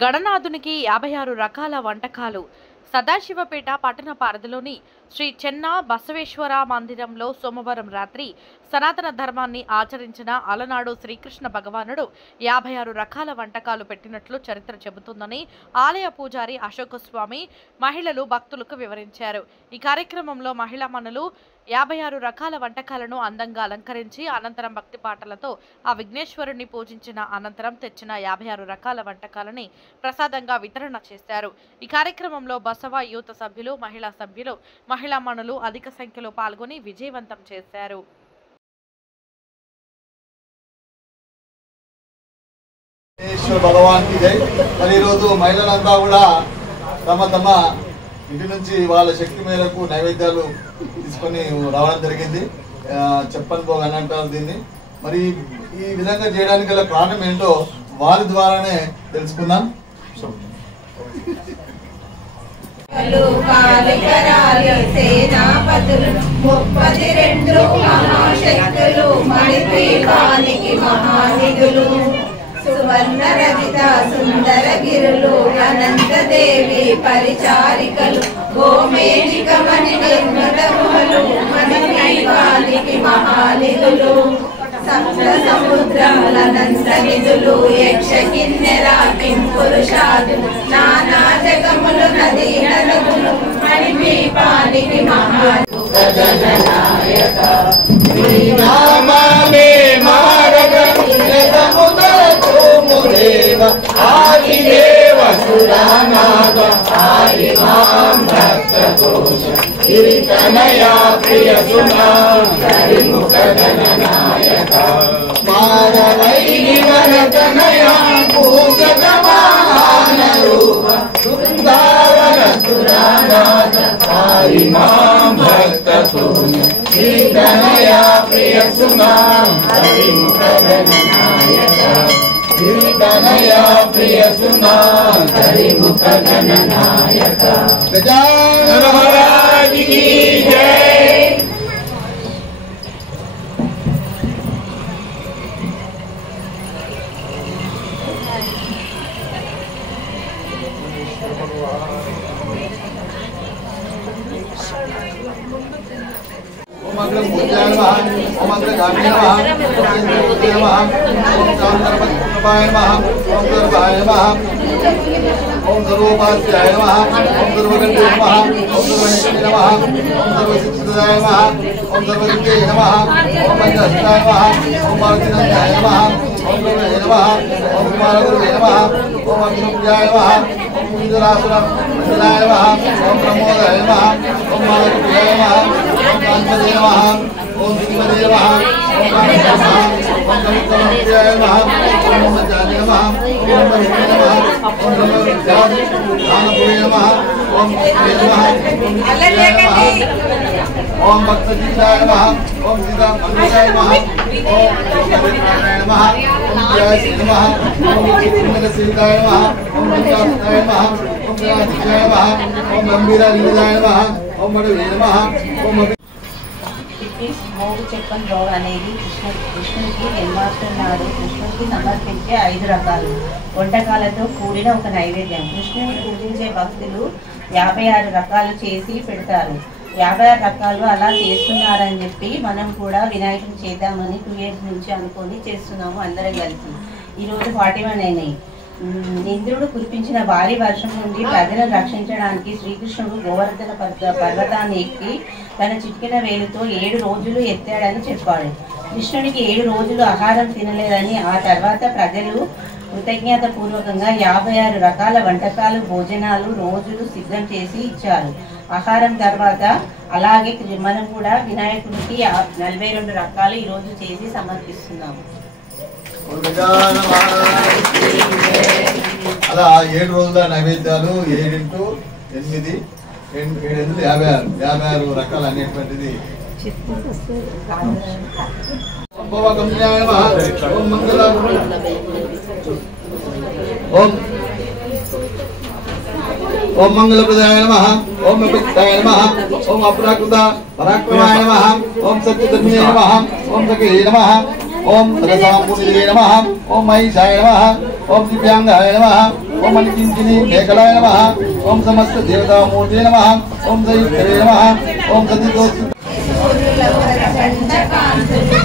గణనాథునికి 56 రకాల వంటకాలు. సదాశివపేట పట్టణ పరిధిలోని శ్రీ చెన్న బసవేశ్వర మందిరంలో సోమవారం రాత్రి సనాతన ధర్మాన్ని ఆచరించిన అలనాడు శ్రీకృష్ణ భగవానుడు 56 రకాల వంటకాలు పెట్టినట్లు చరిత్ర చెబుతుందని ఆలయ పూజారి అశోక స్వామి మహిళలు భక్తులకు వివరించారు. ఈ కార్యక్రమంలో మహిళా మనులు 56 రకాల వంటకాలను అందంగా అలంకరించి అనంతరం భక్తి పాటలతో ఆ విఘ్నేశ్వరుని పూజించిన అనంతరం తెచ్చిన 56 రకాల వంటకాలని ప్రసాదంగా వితరణ చేశారు. ఈ కార్యక్రమంలో బసవ యూత్ సభ్యులు, మహిళా సభ్యులు, మహిళా మనులు అధిక సంఖ్యలో పాల్గొని విజయవంతం చేశారు. భగవాన్ కి జై. మరి ఈరోజు మహిళలంతా కూడా తమ ఇంటి నుంచి వాళ్ళ శక్తి మేరకు నైవేద్యాలు తీసుకొని రావడం జరిగింది. చెప్పని పోగని అంటారు దీన్ని. మరి ఈ విధంగా చేయడానికి గల కారణం ఏంటో వారి ద్వారానే తెలుసుకుందాం. సువర్ణ రజిత సుందర గిరులు అనంత దేవి పరిచారికలు గోమేధిక మణి నిర్మతములు మణిపీఠానికి మహానిధులు సప్త సముద్రములనంత నిధులు యక్ష కిన్నెర పురుషాదులు నానా జగములు నదీ నదులు మణిపీఠానికి మహానాయక ఆదిదేవ సురానాద ఆది మాం భక్తదోష గిరితనయా ప్రియ సునా హరిముఖ గణనాయక మారవైని వరతనయా పూజక వాహన రూప బృందావన సురానాద ఆది మాం భక్తదోష గిరితనయా ప్రియ సునా హరిముఖ గణనాయక గిరితనయా ప్రియ సునా హరిముఖ గణనాయక గజానన మహారాజ్ की जय। ओम अग्रम पूज्याय नमः, ओम अग्रगामिने नमः, ओम इंद्रपूज्याय नमः, ओम चांद्रपद्मपाय नमः, ओम सर्वाय नमः, ओम सर्वोपास्याय नमः, ओम सर्वगंधे नमः, ओम सर्वनिष्ठे नमः, ओम सर्वसिद्धिदाय नमः, ओम सर्वसिद्धे नमः, ओम पंचहस्ताय नमः, ओम मारुतिनंदाय नमः, ओम गुरुवे नमः, ओम कुमारगुरुवे नमः, ओम अग्निपूज्याय नमः, ओम इंद्रासुरमंडलाय नमः, ओम प्रमोदाय नमः, ओम मारुतिप्रियाय नमः, ओम कांचने नमः, ओम श्रीमते नमः, ओम कांचने नमः, ओम समुद्रमध्याय नमः, ओम मज्जाने नमः, ओम महेश्वरे नमः, ओम ब्रह्मविद्यानपुरे नमः, ओम श्री नमः, ओम भक्तजीताय नमः, ओम सीतामंगलाय नमः, ओम हरिनारायणाय नमः, ओम जय नमः, ओम सिंहसीताय नमः, ओम पंचाक्षराय नमः, ओम गणाधिकाय नमः, ओम गंभीराय नमः, ओम मणिवे नमः, ओम మోగు చెప్పని రోగ అనేది కృష్ణుడికి జన్మాష్టమి నాడు కృష్ణుడికి సమర్పించే 5 రకాలు వంటకాలతో కూడిన ఒక నైవేద్యం. కృష్ణుడిని పూజించే భక్తులు 56 రకాలు చేసి పెడతారు. 56 రకాలు అలా చేస్తున్నారని చెప్పి మనం కూడా వినాయకుని చేద్దామని 2 years నుంచి అనుకొని చేస్తున్నాము అందరం కలిసి. ఈరోజు 41 అయినాయి. ఇంద్రుడు కురిపించిన భారీ వర్షం నుండి ప్రజలను రక్షించడానికి శ్రీకృష్ణుడు గోవర్ధన పర్వతాన్ని ఎక్కి తన చిటికెన వేలుతో 7 రోజులు ఎత్తాడని చెప్పాడు. కృష్ణుడికి 7 రోజులు ఆహారం తినలేదని ఆ తర్వాత ప్రజలు కృతజ్ఞత పూర్వకంగా 56 రకాల వంటకాలు, భోజనాలు రోజులు సిద్ధం చేసి ఇచ్చారు. ఆహారం తర్వాత అలాగే మనం కూడా వినాయకుడికి 42 రకాలు ఈరోజు చేసి సమర్పిస్తున్నాము. అలా 7 రోజుల నైవేద్యాలు 7 × 8 56 రకాలు అనేటువంటిది. ओम मंगलप्रदाय नमः, ओम अपिताय नमः, ओम अपराकृता पराक्रमाय नमः, ओम सत्यधर्मिणे नमः, ओम सखे नमः, ఓం సరసాంబునిదే నమః ఓం మహిషాయ నమః ఓం దివ్యాంగాయ నమః ఓం మణికింకిని మేకలాయ నమః ఓం సమస్త దేవతామూర్తే నమః ఓం సయుక్తవే నమః ఓం సతిదోస్తు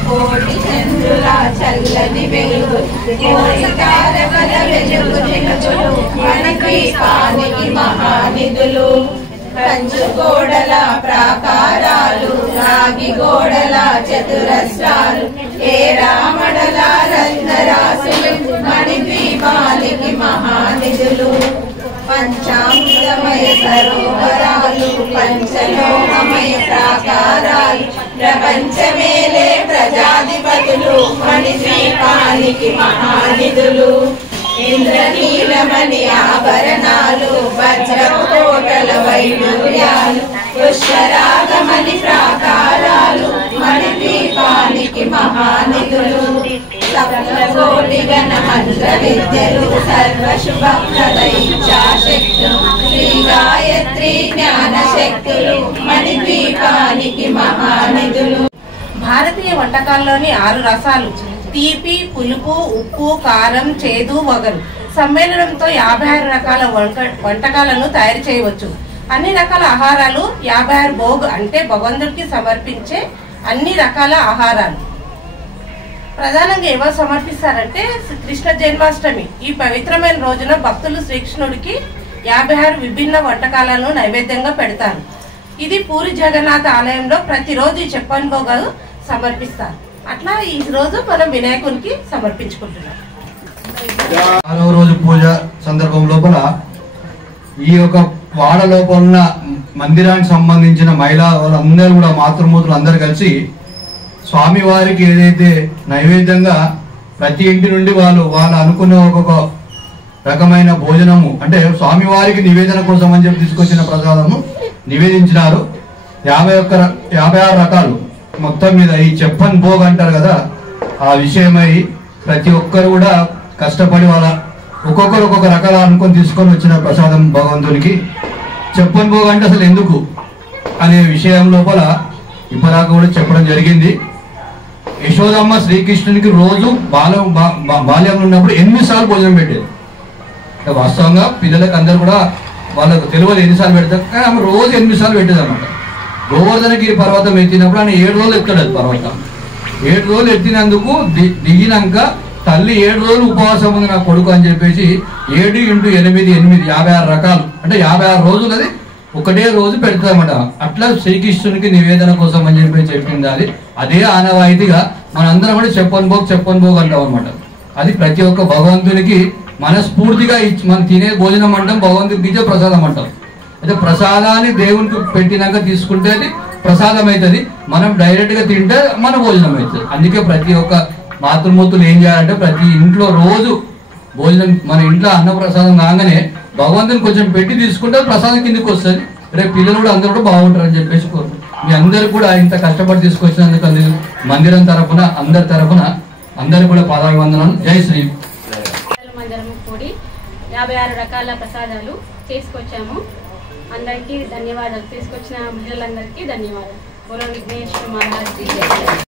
కోటి చంద్రుల చల్లని వెలుగు కోటి తారకల వెలుగు జగతులు మణిద్వీపానికి మహానిధులు కంచు గోడల ప్రాకారాలు రాగి గోడల చతురస్రాలు ఏ రామడల రత్నరాశులు మణిద్వీపానికి మహానిధులు పంచామృతమయ సరోవరాలు పంచలోహమయ ప్రాకారాలు ప్రపంచమేలే ప్రజాధిపతులు మణిద్వీపానికి మహానిధులు ఇంద్రనీలమణి ఆభరణాలు వజ్రపు కోటల వైడూర్యాలు పుష్పరాగమణి ప్రాకారాలు మణిద్వీపానికి మహానిధులు సప్తకోటి గణ మంత్ర విద్యలు సర్వశుభప్రద ఇచ్ఛాశక్తులు శ్రీ గాయత్రి జ్ఞాన శక్తులు మణిద్వీపానికి మహానిధులు. భారతీయ వంటకాల్లోని 6 రసాలు తీపి, పులుపు, ఉప్పు, కారం, చేదు, వగరు సమ్మేళనంతో 56 రకాల వంటకాలను తయారు చేయవచ్చు. అన్ని రకాల ఆహారాలు 56 భోగ్ అంటే భగవంతుడికి సమర్పించే అన్ని రకాల ఆహారాలు. ప్రధానంగా ఎవరు సమర్పిస్తారంటే కృష్ణ జన్మాష్టమి. ఈ పవిత్రమైన రోజున భక్తులు శ్రీకృష్ణుడికి 56 విభిన్న వంటకాలను నైవేద్యంగా పెడతారు. ఇది పూరి జగన్నాథ ఆలయంలో ప్రతిరోజు ఈ చెప్పని భోగాలు సమర్పిస్తారు. అట్లా ఈ రోజు మనం వినాయకునికి సమర్పించుకుంటున్నాం. 6వ రోజు పూజ సందర్భం లోపల ఈ యొక్క వాడ లోపల ఉన్న మందిరానికి సంబంధించిన మహిళా వాళ్ళందరూ కూడా మాతృమూర్తులు అందరూ కలిసి స్వామివారికి ఏదైతే నైవేద్యంగా ప్రతి ఇంటి నుండి వాళ్ళు అనుకున్న ఒక్కొక్క రకమైన భోజనము అంటే స్వామివారికి నివేదన కోసం అని చెప్పి తీసుకొచ్చిన ప్రసాదము నివేదించినారు. 56 రకాలు మొత్తం మీద ఈ చెప్పన్ భోగ్ అంటారు కదా, ఆ విషయమై ప్రతి ఒక్కరు కూడా కష్టపడి వాళ్ళ ఒక్కొక్కరు ఒక్కొక్క రకాల అనుకొని తీసుకొని వచ్చిన ప్రసాదం భగవంతునికి. చెప్పన్ భోగ్ అంటే అసలు ఎందుకు అనే విషయం లోపల ఇప్పటిదాకా కూడా చెప్పడం జరిగింది. యశోదమ్మ శ్రీకృష్ణునికి రోజు బాల్యంలో ఉన్నప్పుడు 8 సార్లు భోజనం పెట్టేది. వాస్తవంగా పిల్లలకు అందరు కూడా వాళ్ళకు తెలియదు ఎన్నిసార్లు పెడతారు, కానీ ఆమె రోజు 8 సార్లు పెట్టేది అనమాట. గోవర్ధనగిరి పర్వతం ఎత్తినప్పుడు ఆయన 7 రోజులు ఎత్తాడు అది పర్వతం. 7 రోజులు ఎత్తినందుకు దిగినాక తల్లి 7 రోజులు ఉపవాసం ఉంది నా కొడుకు అని చెప్పేసి 7 × 8 56 రకాలు అంటే 56 రోజులు అది ఒకటే రోజు పెడతామట. అట్లా శ్రీకృష్ణునికి నివేదన కోసం అని చెప్పి చెప్పింది. అదే ఆనవాయితీగా మనందరం కూడా చెప్పన్ భోగ్ అంటాం అనమాట. అది ప్రతి ఒక్క భగవంతునికి మనస్ఫూర్తిగా మనం తినే భోజనం అంటాం, భగవంతుడికి ఇచ్చే ప్రసాదం అంటాం. అయితే ప్రసాదాన్ని దేవునికి పెట్టినాక తీసుకుంటే అది ప్రసాదం అవుతుంది, మనం డైరెక్ట్ గా తింటే మన భోజనం అవుతుంది. అందుకే ప్రతి ఒక్క మాతృమూర్తులు ఏం చేయాలంటే ప్రతి ఇంట్లో రోజు భోజనం మన ఇంట్లో అన్నప్రసాదం కాగానే భగవంతుని కొంచెం పెట్టి తీసుకుంటే ప్రసాదం కిందకి వస్తుంది. రేపు పిల్లలు కూడా అందరూ కూడా బాగుంటారు అని చెప్పేసి కోరుకుంటున్నాను. మీ అందరు కూడా ఇంత కష్టపడి తీసుకొచ్చినందుకు మందిరం తరఫున అందరి తరఫున అందరికి కూడా పాదాభివందనాలు. జై శ్రీ. మందిరం కూడి 56 రకాల ప్రసాదాలు తీసుకొచ్చాము. అందరికీ ధన్యవాదాలు. తీసుకొచ్చిన మహిళలందరికీ ధన్యవాదాలు. విఘ్నేశ్వర మహారాజ్.